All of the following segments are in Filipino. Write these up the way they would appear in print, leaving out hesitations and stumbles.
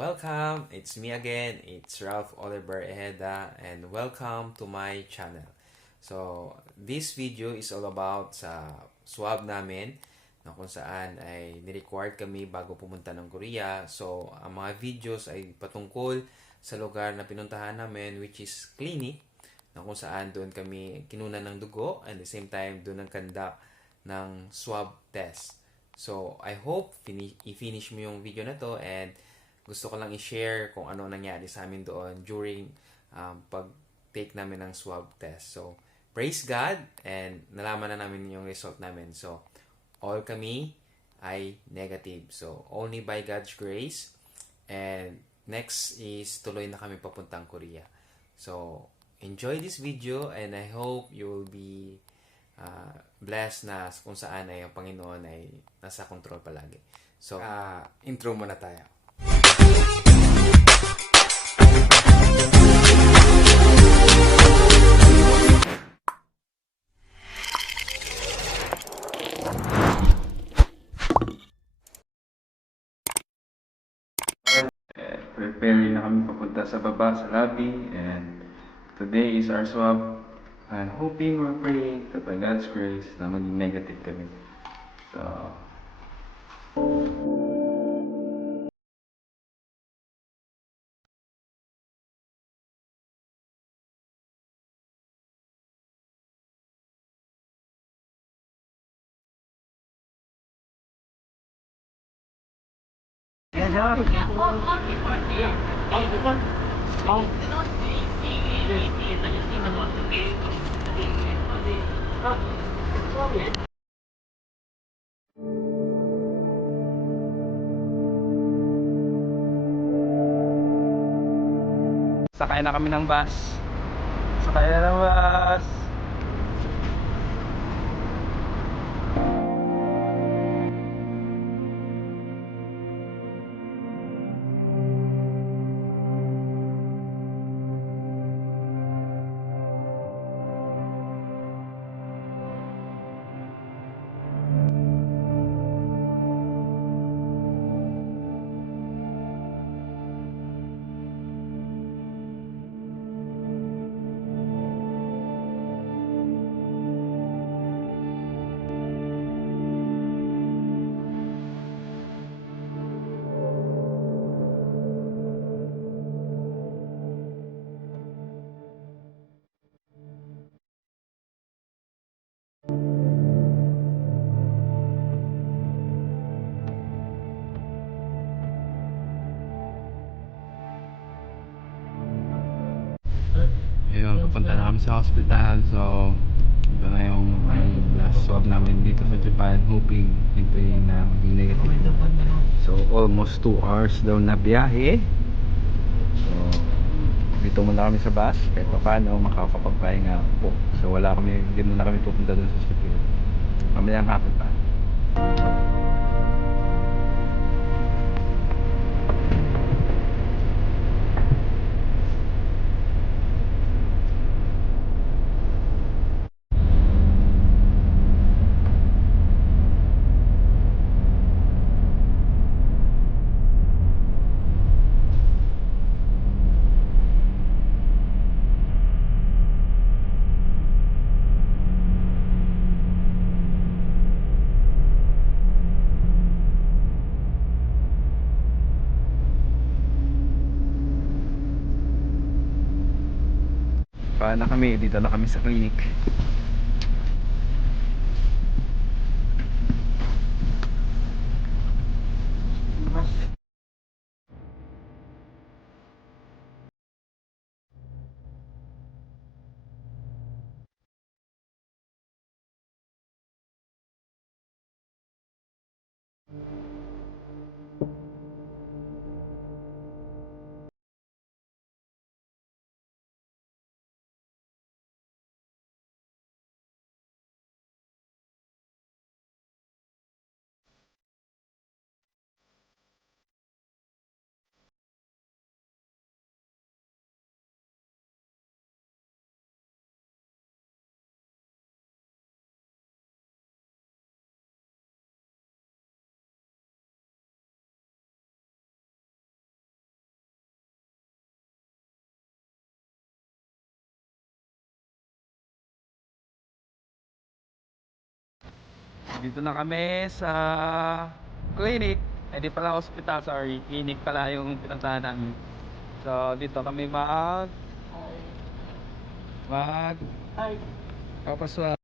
welcome. It's me again. It's Ralph Oliver Ejeda and welcome to my channel. So, this video is all about sa swab namin na kung saan ay ni-required kami bago pumunta ng Korea. So, ang mga videos ay patungkol sa lugar na pinuntahan namin which is clinic na kung saan doon kami kinunan ng dugo and at the same time doon ang conduct ng swab test. So, I hope i-finish mo yung video na to and gusto ko lang i-share kung ano nangyari sa amin doon during pag-take namin ng swab test. So, praise God and nalaman na namin yung result namin. So, all kami ay negative. So, only by God's grace. And next is tuloy na kami papuntang Korea. So, enjoy this video and I hope you will be blessed na kung saan ay ang Panginoon ay nasa control palagi. So, intro muna tayo. Preparing na kami papunta sa baba sa lobby and today is our swab and hoping or praying that by God's grace na maging negative kami. So, sakay na kami ng bus. Sakay na ng bus. Ayun, papunta na kami sa hospital. So, ito na yung last swab namin dito sa Japan. Hoping ito yung maging negative. So, almost 2 hours daw na biyahe. So, dito muna kami sa bus. Kahit pa paano, makakapagpahinga po. So, hindi muna kami pupunta doon sa city. Mamayang hapon pa. Paano kami? Dito na kami sa clinic. Dito na kami sa clinic. Hindi pala hospital, sorry. Clinic pala yung pinuntahan namin. So, dito kami mag papaswa.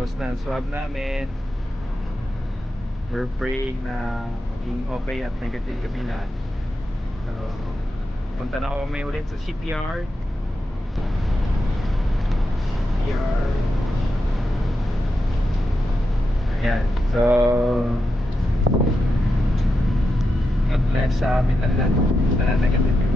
Tapos na swab namin. We're praying na maging okay at negative kami lahat. So, punta na kami ulit sa CPR. CPR. Ayan. So, God bless sa amin lahat. Na negative kami.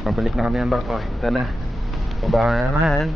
Pabalik na kami ng barko. Ito na. Baba na naman.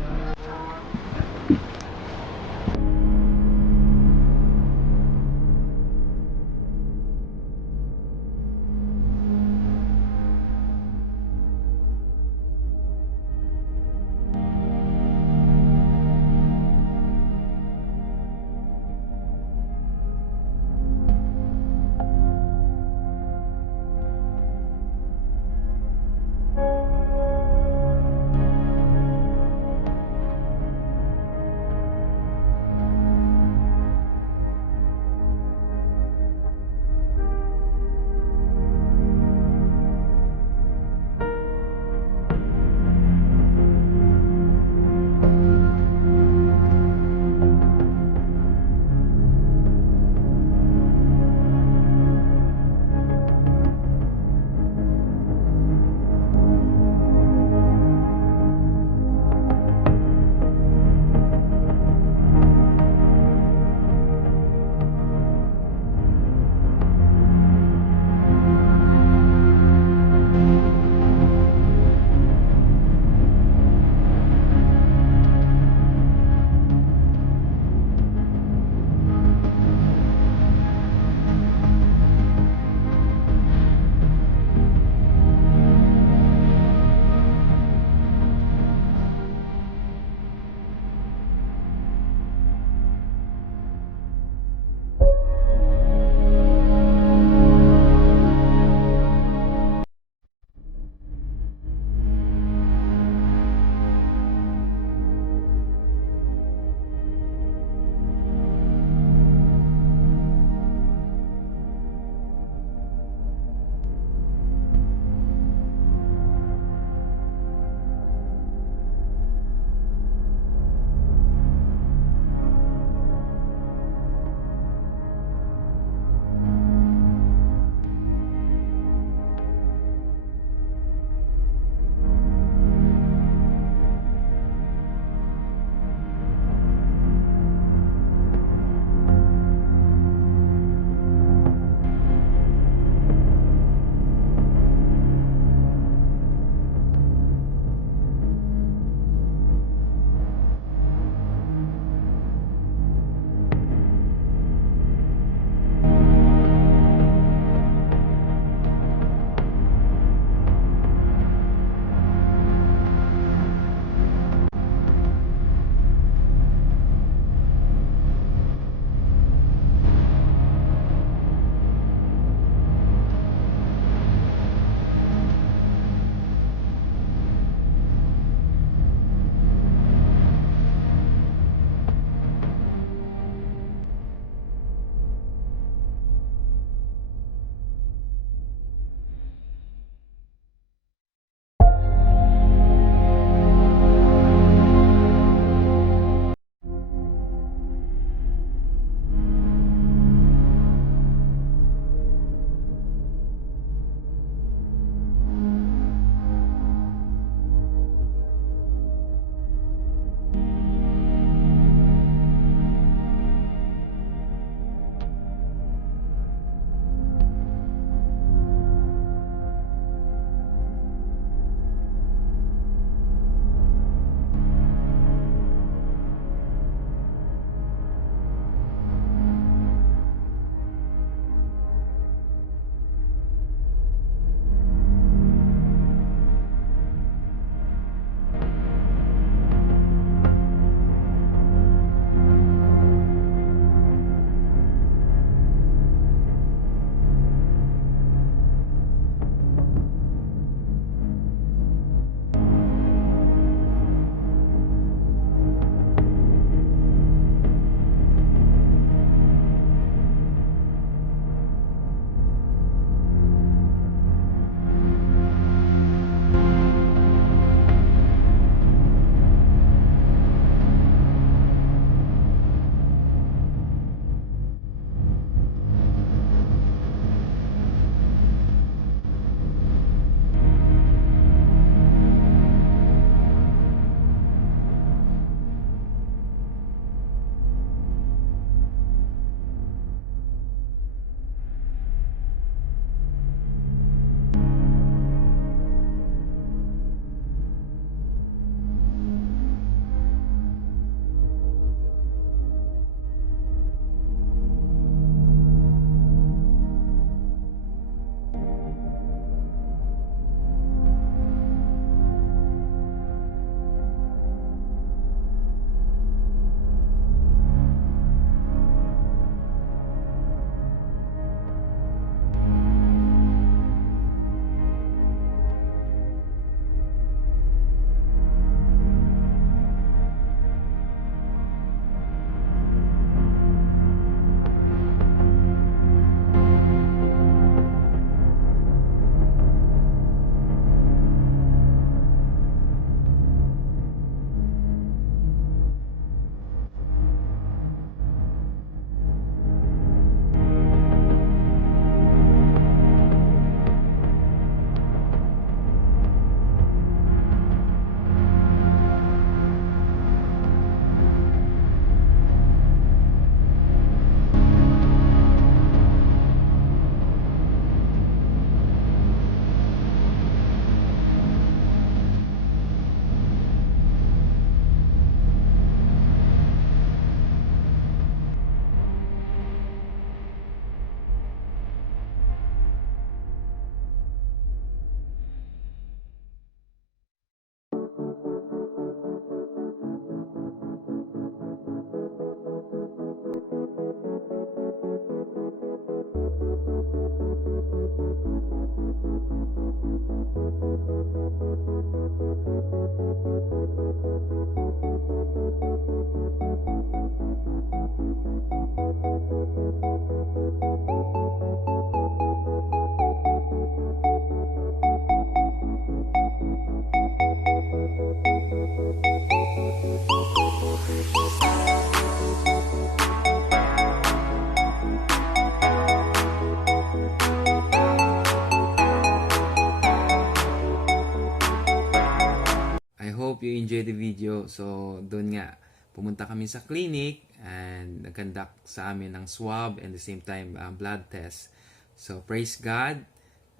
I hope you enjoyed the video. So, doon nga, pumunta kami sa clinic and nag-conduct sa amin ng swab and the same time blood test. So, praise God,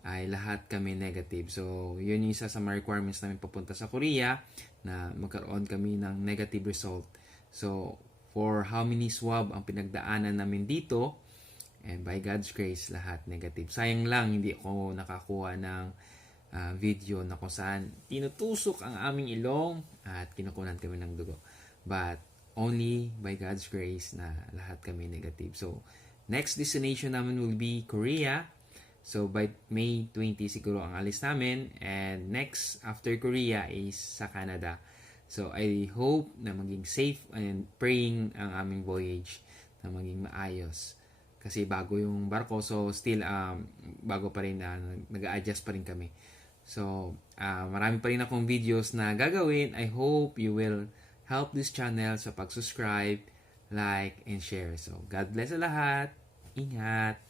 ay lahat kami negative. So, yun yung isa sa mga requirements namin papunta sa Korea na magkaroon kami ng negative result. So, for how many swab ang pinagdaanan namin dito, and by God's grace, lahat negative. Sayang lang, hindi ako nakakuha ng video na kung saan tinutusok ang aming ilong at kinukunan kami ng dugo. But only by God's grace na lahat kami negative. So, next destination namin will be Korea. So, by May 20 siguro ang alis namin. And next after Korea is sa Canada. So, I hope na maging safe and praying ang aming voyage na maging maayos. Kasi bago yung barko, so still bago pa rin, nag-a-adjust pa rin kami. So, marami pa rin akong videos na gagawin. I hope you will help this channel sa pag-subscribe, like, and share. So, God bless sa lahat. Ingat!